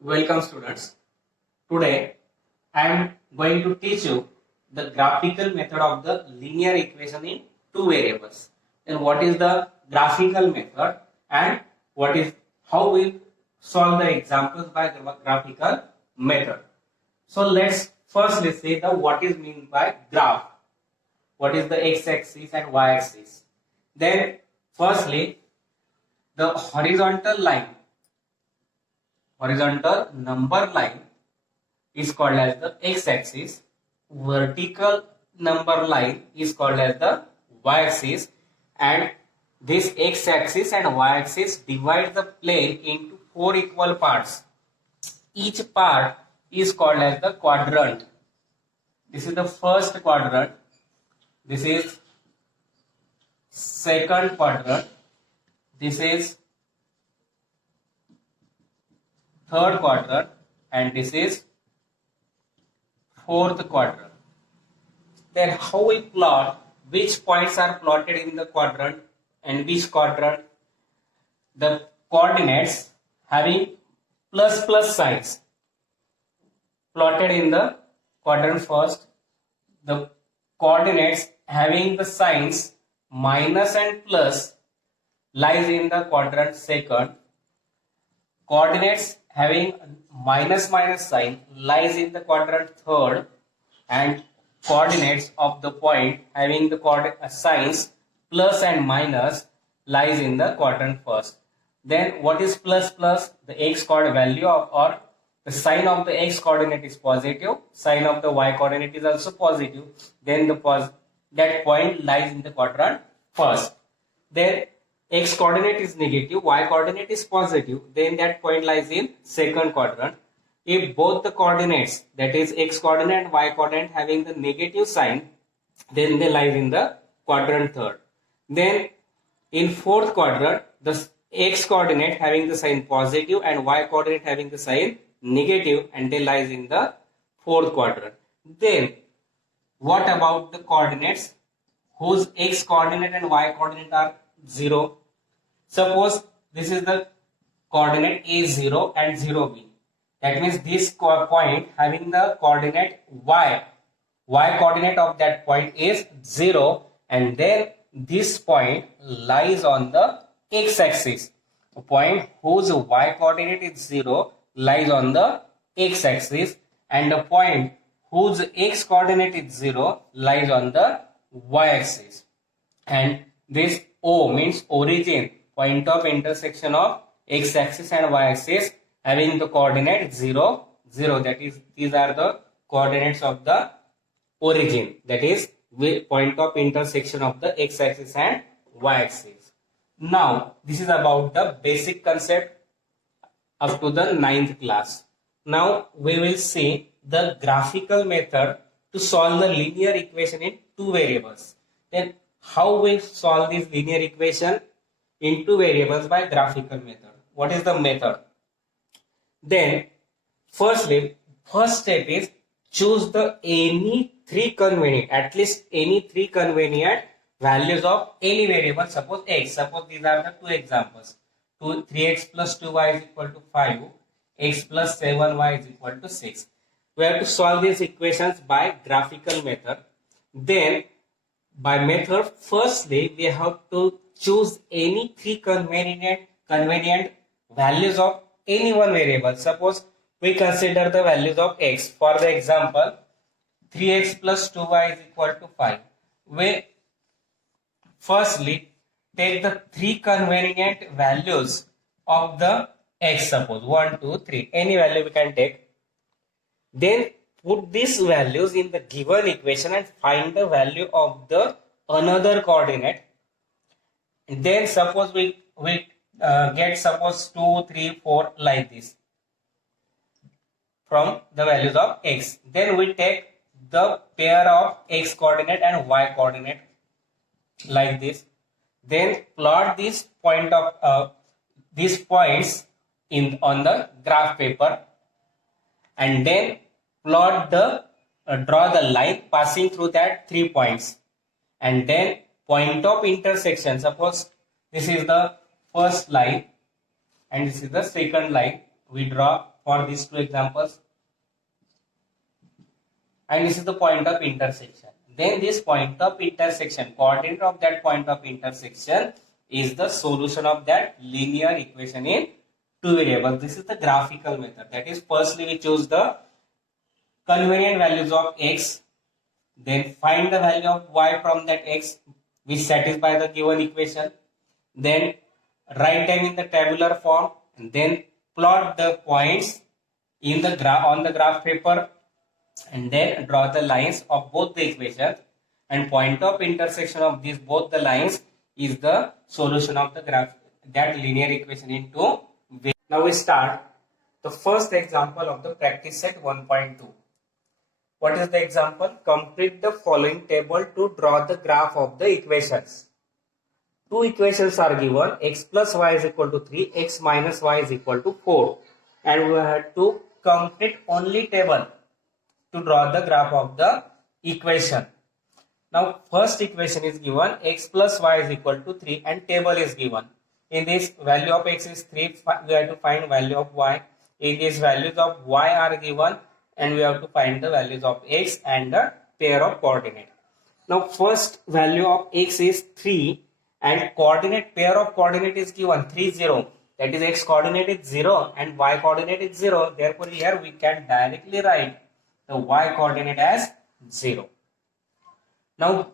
Welcome students. Today I am going to teach you the graphical method of the linear equation in two variables. And what is the graphical method and what is how we solve the examples by graphical method. So let's firstly say the what is meant by graph. What is the x-axis and y-axis? Then firstly the horizontal number line is called as the x-axis, vertical number line is called as the y-axis, and this x-axis and y-axis divide the plane into four equal parts. Each part is called as the quadrant. This is the first quadrant, this is second quadrant, this is third quadrant, and this is fourth quadrant. Then how we plot, which points are plotted in the quadrant and which quadrant? The coordinates having plus signs plotted in the quadrant first. The coordinates having the signs minus and plus lies in the quadrant second. Coordinates having minus sign lies in the quadrant third, and coordinates of the point having the signs plus and minus lies in the quadrant first. Then what is plus? The x coordinate value of, or the sign of the x coordinate is positive, sign of the y coordinate is also positive, then that point lies in the quadrant first. Then x coordinate is negative, y coordinate is positive, then that point lies in second quadrant. If both the coordinates, that is x coordinate and y coordinate, having the negative sign, then they lie in the quadrant third. Then in fourth quadrant, the x coordinate having the sign positive and y coordinate having the sign negative, and they lies in the fourth quadrant. Then what about the coordinates whose x coordinate and y coordinate are 0? Suppose this is the coordinate a0 and 0b. That means this point having the coordinate y coordinate of that point is 0, and then this point lies on the x-axis. A point whose y coordinate is 0 lies on the x-axis, and a point whose x coordinate is 0 lies on the y-axis. And this O means origin, point of intersection of x-axis and y-axis, having the coordinate 0, 0. That is, these are the coordinates of the origin, that is point of intersection of the x-axis and y-axis. Now this is about the basic concept up to the 9th class. Now we will see the graphical method to solve the linear equation in two variables. Then how we solve this linear equation in two variables by graphical method? What is the method? Then firstly, first step is choose the any three convenient, at least any three convenient values of any variable. Suppose x. Suppose these are the two examples. 3x plus 2y is equal to 5, x plus 7y is equal to 6. We have to solve these equations by graphical method. Then by method, firstly we have to choose any three convenient values of any one variable. Suppose we consider the values of x. For the example, 3x plus 2y is equal to 5. We firstly take the three convenient values of the x. Suppose 1, 2, 3, any value we can take. Then put these values in the given equation and find the value of the another coordinate. And then suppose we get suppose 2, 3, 4 like this from the values of x. Then we take the pair of x coordinate and y coordinate like this. Then plot this point of these points on the graph paper, and then plot the draw the line passing through that 3 points, and then point of intersection. Suppose this is the first line and this is the second line. We draw for these two examples. And this is the point of intersection. Then this point of intersection, coordinate of that point of intersection is the solution of that linear equation in two variables. This is the graphical method. That is, firstly we choose the convenient values of x, then find the value of y from that x which satisfy the given equation, then write them in the tabular form, and then plot the points in the graph on the graph paper, and then draw the lines of both the equations, and point of intersection of these both the lines is the solution of the graph that linear equation in two. Now we start the first example of the practice set 1.2. What is the example? Complete the following table to draw the graph of the equations. Two equations are given, x plus y is equal to 3, x minus y is equal to 4, and we have to complete only table to draw the graph of the equation. Now first equation is given, x plus y is equal to 3, and table is given. In this, value of x is 3, we have to find value of y. In these, values of y are given, and we have to find the values of x and the pair of coordinate. Now first value of x is 3, and coordinate, pair of coordinate is given 3, 0. That is, x coordinate is 0 and y coordinate is 0. Therefore here we can directly write the y coordinate as 0. Now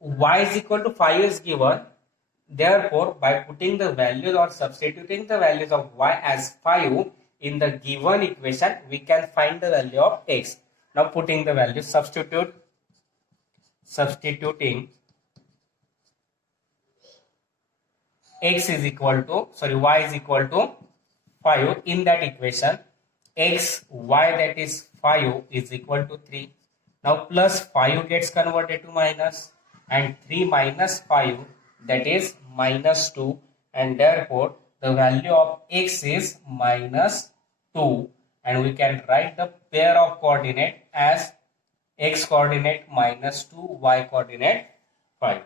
y is equal to 5 is given. Therefore, by putting the values or substituting the values of y as 5 in the given equation, we can find the value of x. Now putting the values, substituting x is equal to, y is equal to 5 in that equation. X, y, that is 5 is equal to 3. Now plus 5 gets converted to minus, and 3 minus 5, that is minus 2, and therefore the value of x is minus 2, and we can write the pair of coordinate as x coordinate minus 2, y coordinate 5.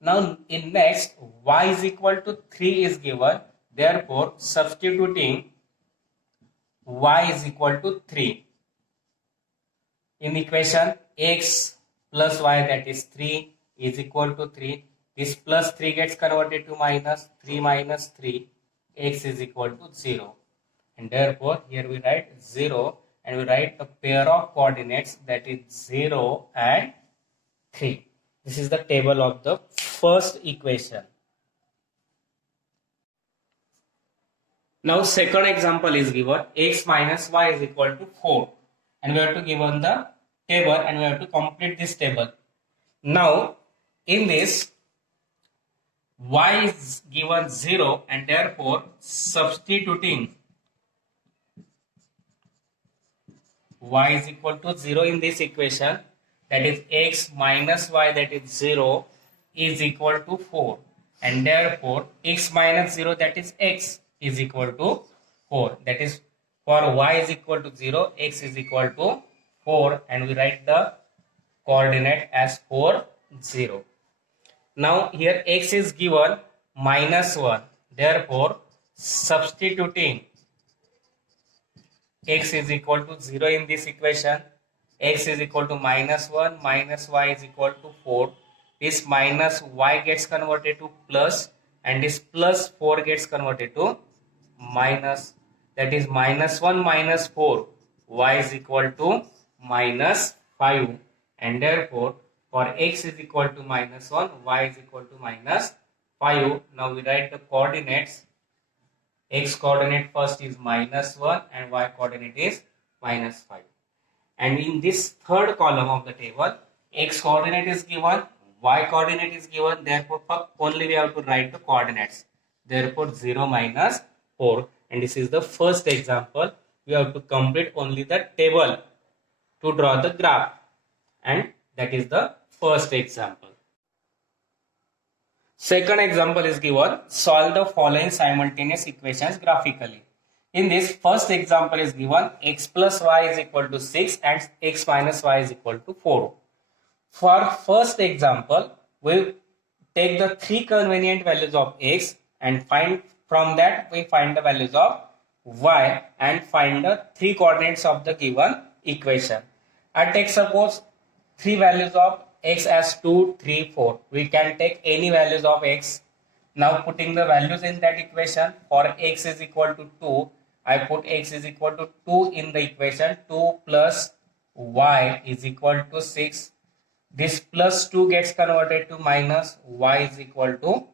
Now in next, y is equal to 3 is given. Therefore substituting y is equal to 3 in the equation, x plus y, that is 3, is equal to 3. This plus 3 gets converted to minus, 3 minus 3, x is equal to 0. And therefore here we write 0, and we write the pair of coordinates, that is 0 and 3. This is the table of the first equation. Now second example is given, x minus y is equal to 4, and we have to give on the table, and we have to complete this table. Now in this, y is given 0, and therefore substituting y is equal to 0 in this equation, that is x minus y, that is 0, is equal to 4, and therefore x minus 0, that is x, is equal to 4. That is, for y is equal to 0, x is equal to 4, and we write the coordinate as 4, 0. Now here x is given minus 1, therefore substituting x is equal to 0 in this equation, x is equal to minus 1, minus y is equal to 4. This minus y gets converted to plus, and this plus 4 gets converted to minus, that is minus 1 minus 4, y is equal to minus 5, and therefore for x is equal to minus 1, y is equal to minus 5. Now we write the coordinates. X coordinate first is minus 1 and y coordinate is minus 5. And in this third column of the table, x coordinate is given, y coordinate is given, therefore only we have to write the coordinates. Therefore 0 minus 4. And this is the first example. We have to complete only the table to draw the graph, and that is the first example. Second example is given, solve the following simultaneous equations graphically. In this, first example is given, x plus y is equal to 6 and x minus y is equal to 4. For first example, we take the three convenient values of x, and from that we find the values of y and find the three coordinates of the given equation. I take suppose three values of x as 2, 3, 4. We can take any values of x. Now putting the values in that equation, for x is equal to 2, I put x is equal to 2 in the equation. 2 plus y is equal to 6. This plus 2 gets converted to minus, y is equal to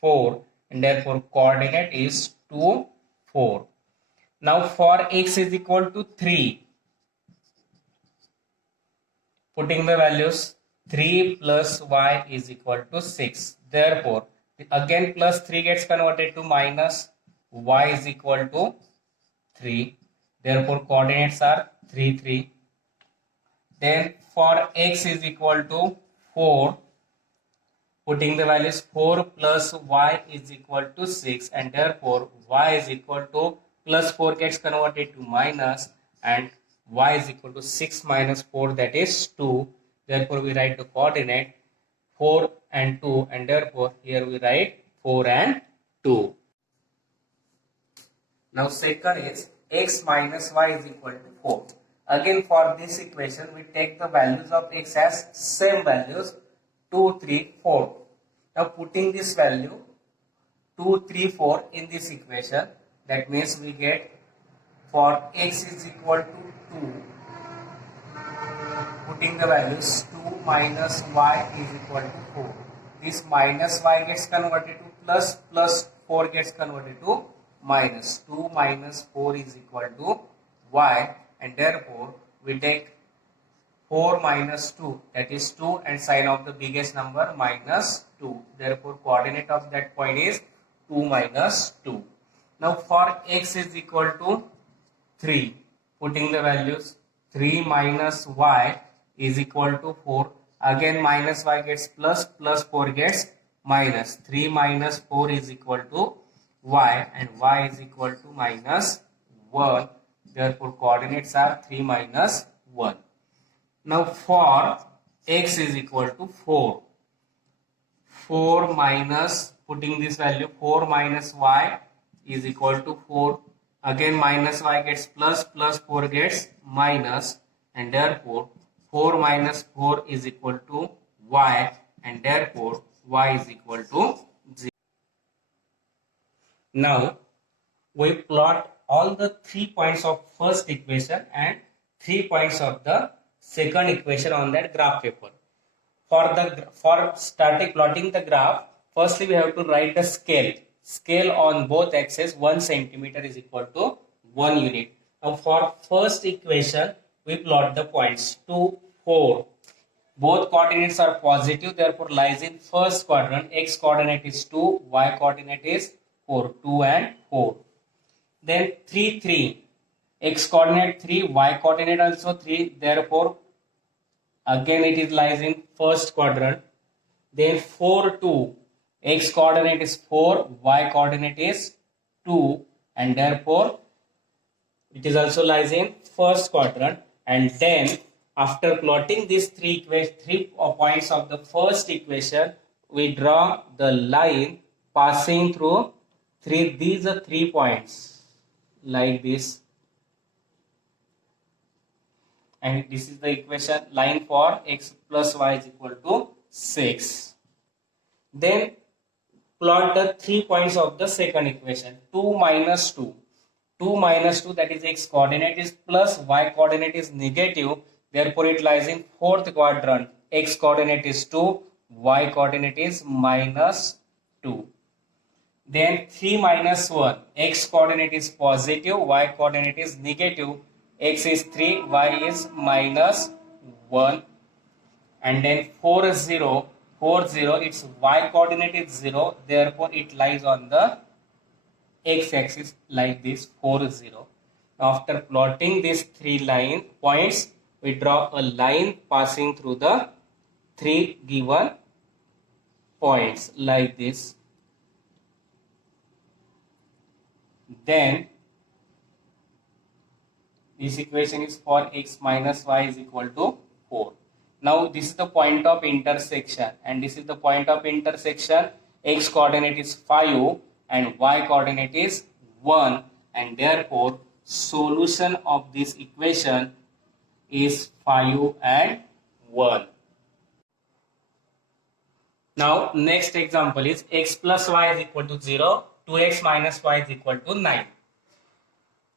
4, and therefore coordinate is 2, 4. Now for x is equal to 3, putting the values, 3 plus y is equal to 6. Therefore, again plus 3 gets converted to minus, y is equal to 3. Therefore, coordinates are 3, 3. Then for x is equal to 4, putting the values, 4 plus y is equal to 6, and therefore y is equal to plus 4 gets converted to minus, and y is equal to 6 minus 4, that is 2. Therefore we write the coordinate 4 and 2, and therefore here we write 4 and 2. Now second is x minus y is equal to 4. Again for this equation we take the values of x as same values, 2, 3, 4. Now putting this value 2, 3, 4 in this equation, that means we get for x is equal to 2, putting the values 2 minus y is equal to 4. This minus y gets converted to plus, plus 4 gets converted to minus. 2 minus 4 is equal to y, and therefore we take 4 minus 2, that is 2, and sign of the biggest number minus 2. Therefore coordinate of that point is 2 minus 2. Now for x is equal to 3, putting the values, 3 minus y is equal to 4. Again minus y gets plus, plus 4 gets minus. 3 minus 4 is equal to y, and y is equal to minus 1. Therefore coordinates are 3 minus 1. Now for x is equal to 4. 4 minus, putting this value, 4 minus y is equal to 4. Again minus y gets plus, plus 4 gets minus, and therefore 4 minus 4 is equal to y, and therefore y is equal to 0. Now we plot all the 3 points of first equation and 3 points of the second equation on that graph paper. For starting plotting the graph, firstly we have to write the scale. Scale on both axes, 1 centimeter is equal to 1 unit. Now for first equation, we plot the points 2, 4. Both coordinates are positive, therefore lies in first quadrant. X coordinate is 2, y coordinate is 4, 2 and 4. Then 3, 3. X coordinate 3, y coordinate also 3, therefore again it is lies in first quadrant. Then 4, 2. X coordinate is 4, y coordinate is 2, and therefore it is also lies in first quadrant. And then after plotting these three points of the first equation, we draw the line passing through these are 3 points like this, and this is the equation line for x plus y is equal to 6. Then plot the 3 points of the second equation, 2 minus 2. 2 minus 2, that is x coordinate is plus, y coordinate is negative, therefore it lies in fourth quadrant. X coordinate is 2, y coordinate is minus 2. Then 3 minus 1, x coordinate is positive, y coordinate is negative, x is 3, y is minus 1. And then 4 0, its y coordinate is 0, therefore it lies on the x axis like this, 4 0. After plotting these 3 points, we draw a line passing through the 3 given points like this. Then this equation is for x minus y is equal to 4. Now this is the point of intersection, and this is the point of intersection. X coordinate is 5 and y coordinate is 1, and therefore solution of this equation is 5 and 1. Now next example is x plus y is equal to 0, 2x minus y is equal to 9.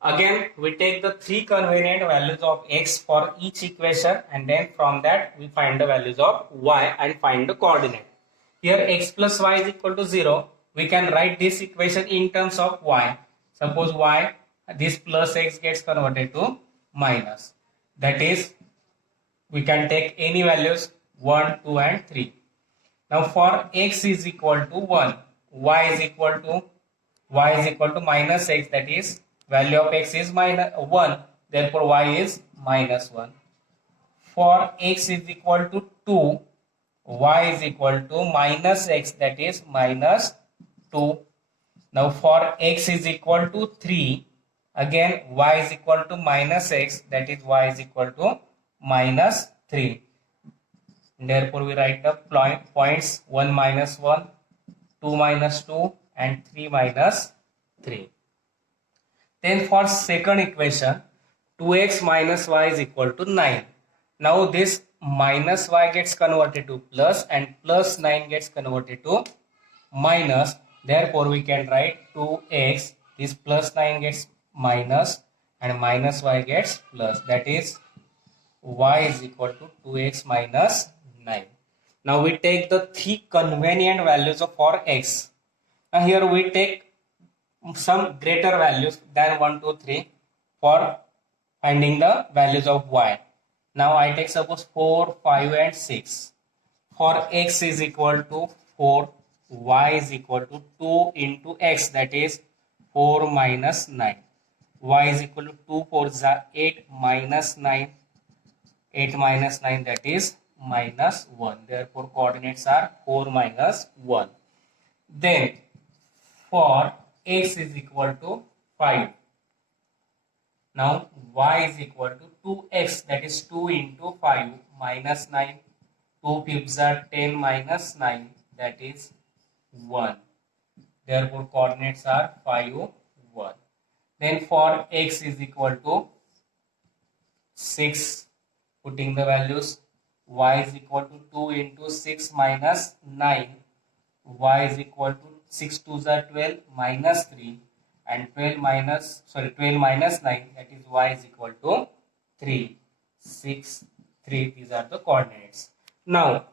Again, we take the three convenient values of x for each equation, and then from that we find the values of y and find the coordinate. Here x plus y is equal to 0. We can write this equation in terms of y. Suppose y, this plus x gets converted to minus. That is, we can take any values 1, 2 and 3. Now for x is equal to 1, y is equal to minus x, that is value of x is minus 1, therefore y is minus 1. For x is equal to 2, y is equal to minus x, that is minus 2. Now for x is equal to 3, again y is equal to minus x, that is y is equal to minus 3. Therefore we write the points 1 minus 1, 2 minus 2 and 3 minus 3. Then for second equation, 2x minus y is equal to 9. Now this minus y gets converted to plus and plus 9 gets converted to minus. Therefore we can write 2x, this plus 9 gets minus and minus y gets plus. That is y is equal to 2x minus 9. Now we take the three convenient values for x. Now here we take some greater values than 1, 2, 3 for finding the values of y. Now I take suppose 4, 5 and 6. For x is equal to 4, y is equal to 2 into x, that is 4 minus 9. Y is equal to 2 4 is 8 minus 9. 8 minus 9, that is minus 1. Therefore coordinates are 4 minus 1. Then for x is equal to 5. Now y is equal to 2x, that is 2 into 5 minus 9. 2 fifths are 10 minus 9, that is 1. Therefore coordinates are 5, 1. Then for x is equal to 6, putting the values, y is equal to 2 into 6 minus 9. Y is equal to 6 2s are 12 minus 3 and 12 minus 9, that is y is equal to 3, 6, 3. These are the coordinates. Now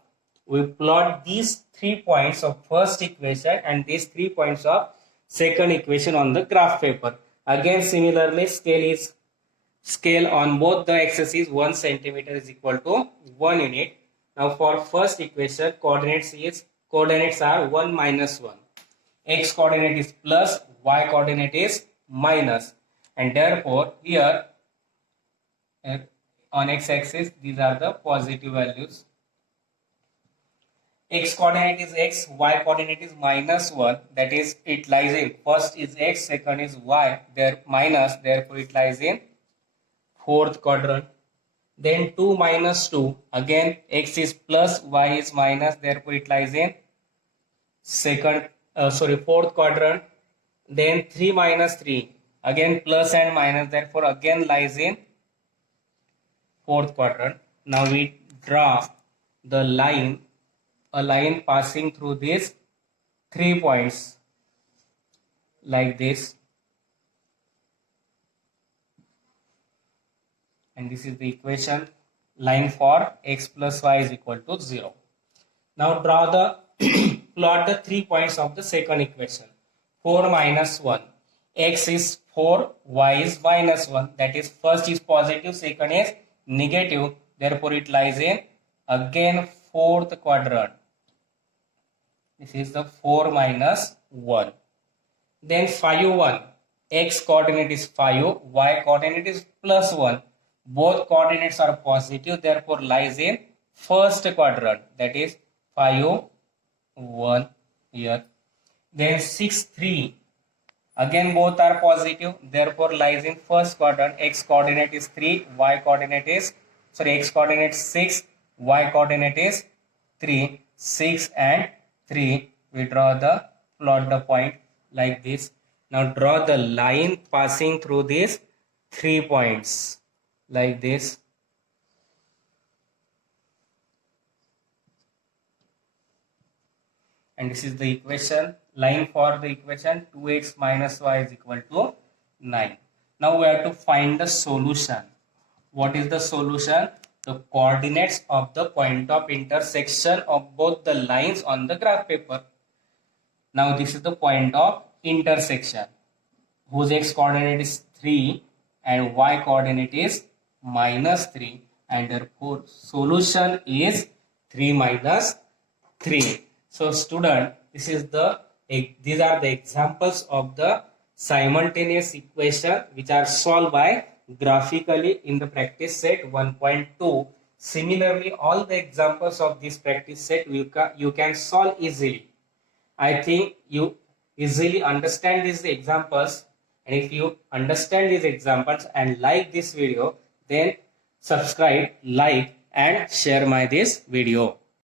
we plot these 3 points of first equation and these 3 points of second equation on the graph paper. Again similarly scale on both the axes is 1 centimeter is equal to 1 unit. Now for first equation coordinates are 1 minus 1. X coordinate is plus, y coordinate is minus, and therefore here on x axis these are the positive values. X coordinate is x, y coordinate is minus 1, that is it lies in first is x, second is y, there minus, therefore it lies in fourth quadrant. Then 2 minus 2, again x is plus, y is minus, therefore it lies in fourth quadrant. Then 3 minus 3, again plus and minus, therefore again lies in fourth quadrant. Now we draw the line, a line passing through these 3 points like this, and this is the equation line for x plus y is equal to 0. Now draw the plot the 3 points of the second equation. 4 minus 1, x is 4, y is minus 1, that is first is positive, second is negative, therefore it lies in again fourth quadrant. This is the 4 minus 1. Then 5 1, x coordinate is 5, y coordinate is plus 1. Both coordinates are positive, therefore lies in first quadrant, that is 5 1 here. Then 6 3, again both are positive, therefore lies in first quadrant. X coordinate is 3, y coordinate is x coordinate is 6, y coordinate is 3. 6 and 3, we draw the plot the point like this. Now draw the line passing through these 3 points like this. And this is the equation, line for the equation 2x minus y is equal to 9. Now we have to find the solution. What is the solution? The coordinates of the point of intersection of both the lines on the graph paper. Now this is the point of intersection whose x coordinate is 3 and y coordinate is minus 3, and therefore solution is 3 minus 3. So student, these are the examples of the simultaneous equation which are solved by graphically in the practice set 1.2. Similarly, all the examples of this practice set you can solve easily. I think you easily understand these examples, and if you understand these examples and like this video, then subscribe, like and share this video.